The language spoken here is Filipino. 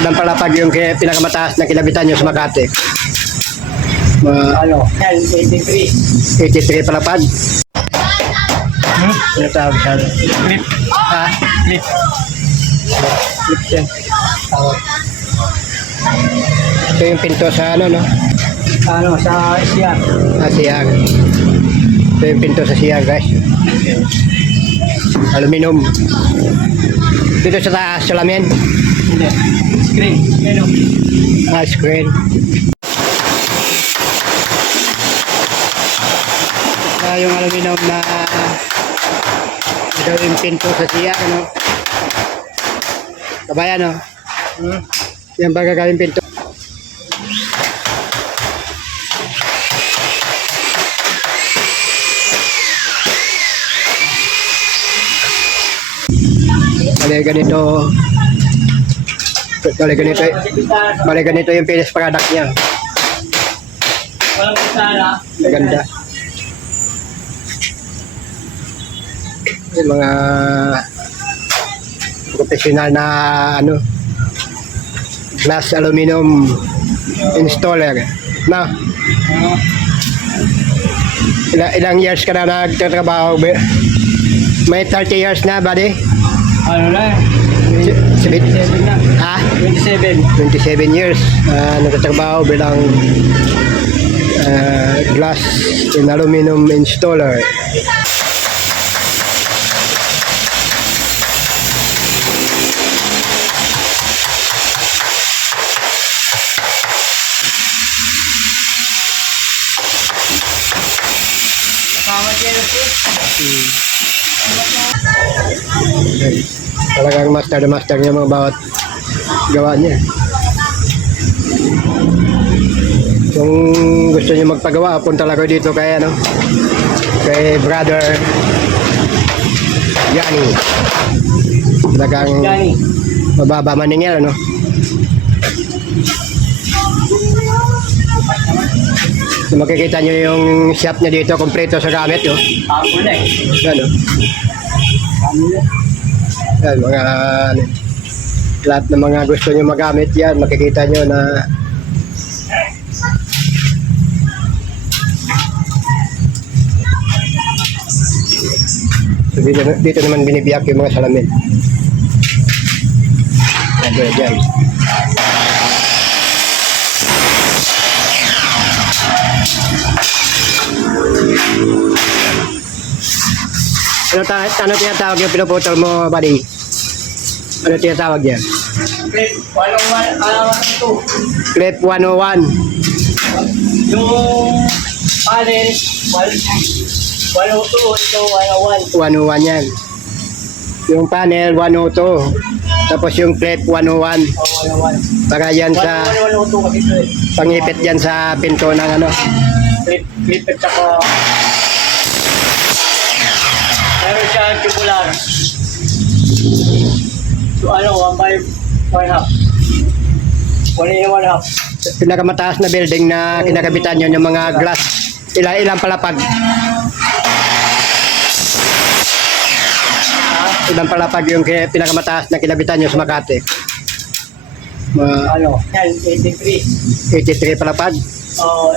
Ilang palapag yung pinakamataas na kinabitan nyo sa Makati? Ano? 83. 83 palapag? Ano tawag siya? Flip. Ha? Flip. Flip yan. Ito yung pinto sa ano, no? Ano? Sa Asia. Siyang. Ito yung pinto sa siyang, guys. Aluminum. Dito sa taas, salamin. Hindi. Screen. Ano? Screen. Yung aluminum na ito yung pinto sa siyang, ano? Kabayan, no? Yan ba gagawin pinto? Bali ganito yung finished product niya. Walang bisala. Maganda. Yung mga professional na ano, glass aluminum installer na. Ilang years ka na nagtatrabaho? May 30 years na, buddy? Ano na? 27 na. Ha? 27. 27 years nagtatrabaho bilang glass and aluminum installer. Kasama dyan po. Talagang master na master niya mga bawat gawa niya. Kung gusto niyo magpagawa, punta lang kayo dito kay ano, kay brother Yani. Talagang Johnny. mababa maningil, ano? So, makikita nyo yung shop niya dito, kompleto sa gamit, no? Ako na eh. Yan, no? Ano na? Yan, mga ano, lahat ng mga gusto nyo magamit yan, makikita nyo na so, dito naman binibiyak yung mga salamin. Yan, dyan. Ano tinatawag yung pinuputol mo, buddy? Ano tinatawag yan? Clip 101. Alaman ito. Clip 101. Yung panel 102. Ito 101. 101 yan. Yung panel 102. Tapos yung clip 101. Oh, 101. Para yan sa 102 kasi ito eh. pangipit yan sa pinto ng ano. Clip at saka meron siya tubular. So ano, 1 by 1/2. 1 in 1/2. Pinakamataas na building na kinakabitan nyo yung mga glass. Ilang palapag? Ilang palapag yung pinakamataas na kinabitan nyo sa Makati? Ano? 83. 83 palapag? Oh,